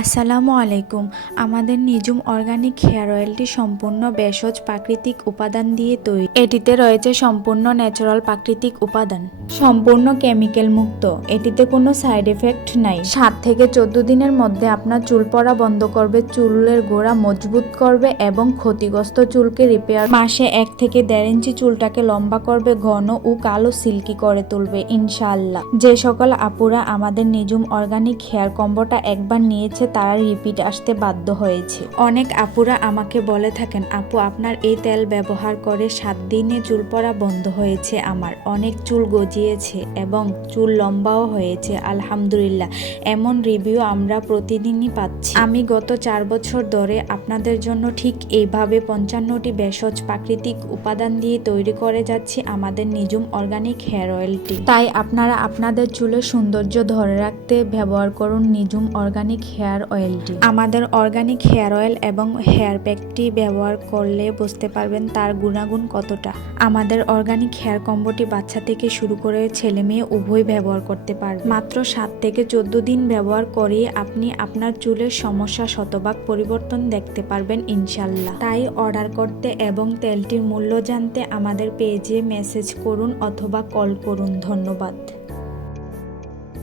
আসসালামু আলাইকুম। আমাদের নিজুম অর্গানিক হেয়ার অয়েলটি সম্পূর্ণ ভেষজ প্রাকৃতিক উপাদান দিয়ে তৈরি। এটিতে রয়েছে সম্পূর্ণ ন্যাচারাল প্রাকৃতিক উপাদান, সম্পূর্ণ কেমিক্যাল মুক্ত। এটিতে কোনো সাইড এফেক্ট নাই। 7 থেকে 14 দিনের মধ্যে আপনার চুল পড়া বন্ধ করবে, চুলের গোড়া মজবুত করবে এবং ক্ষতিগ্রস্ত চুলকে রিপেয়ার। মাসে 1 থেকে 1.5 ইঞ্চি চুলটাকে লম্বা করবে, ঘন ও কালো সিল্কি করে তুলবে ইনশাআল্লাহ। যে সকল আপুরা আমাদের নিজুম অর্গানিক হেয়ার কম্বোটা একবার নিয়েছে তারা রিপিট আসতে বাধ্য হয়েছে। অনেক আপুরা আমাকে বলে থাকেন, আপু আপনার এই তেল ব্যবহার করে 7 দিনে চুল পড়া বন্ধ হয়েছে, আমার অনেক চুল গজিয়েছে এবং চুল লম্বাও হয়েছে আলহামদুলিল্লাহ। এমন রিভিউ আমরা প্রতিদিনই পাচ্ছি। আমি গত 4 বছর ধরে আপনাদের জন্য ঠিক এইভাবে 55টি ভেষজ প্রাকৃতিক উপাদান দিয়ে তৈরি করে যাচ্ছি আমাদের নিজুম অর্গানিক হেয়ার অয়েলটি। তাই আপনারা আপনাদের চুলের সৌন্দর্য ধরে রাখতে ব্যবহার করুন নিজুম অর্গানিক হেয়ার অয়েলটি। আমাদের অর্গানিক হেয়ার অয়েল এবং হেয়ার প্যাকটি ব্যবহার করলে বুঝতে পারবেন তার গুণাগুণ কতটা। আমাদের অর্গানিক হেয়ার কম্বোটি বাচ্চা থেকে শুরু করে ছেলে মেয়ে উভয় ব্যবহার করতে পারবে। মাত্র 7 থেকে 14 দিন ব্যবহার করে আপনি আপনার চুলের সমস্যা শতভাগ পরিবর্তন দেখতে পারবেন ইনশাল্লাহ। তাই অর্ডার করতে এবং তেলটির মূল্য জানতে আমাদের পেজে মেসেজ করুন অথবা কল করুন। ধন্যবাদ।